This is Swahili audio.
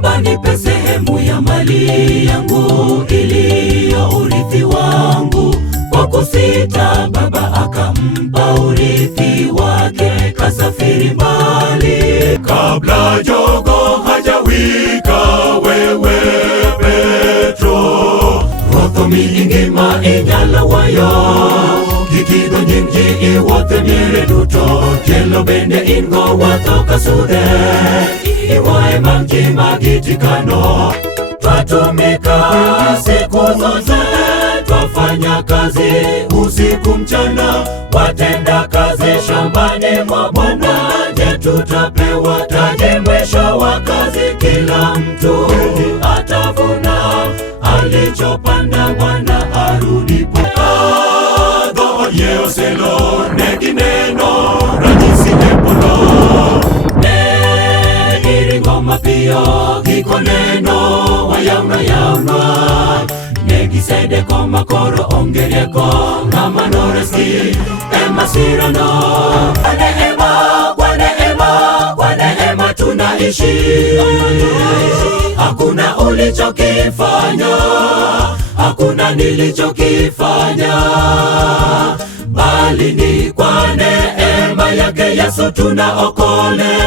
Baba, nipe sehemu ya mali yangu iliyo urithi wangu. Kwa kusita Baba akampa urithi wake, kasafiri mbali. Kabla jogo hajawika, wewe Petro, Rothomi ingima inyalo wayo, gikigo nying ji iwuothe miere duto. Tielo bende ingo watho kasudhe, iwae mang ji magitikano. Twatumika siku zote, twafanya kazi usiku mchana, watenda kazi shambani mwa Bwana. Je, tutapewa taji mwisho wa kazi? Kila mtu atavuna alichopanda Bwana arudipo. Dhood Yeoselo negineno ranyisi e polo. Ne iringo mapiyo giko neno wayawna. Negisedeko makoro onge rieko, ng'ama noreski ema sirano. Kwa neema tunaishi. Hakuna ulichokifanya, hakuna nilichokifanya, bali ni kwa neema yake Yesu tunaokolewa.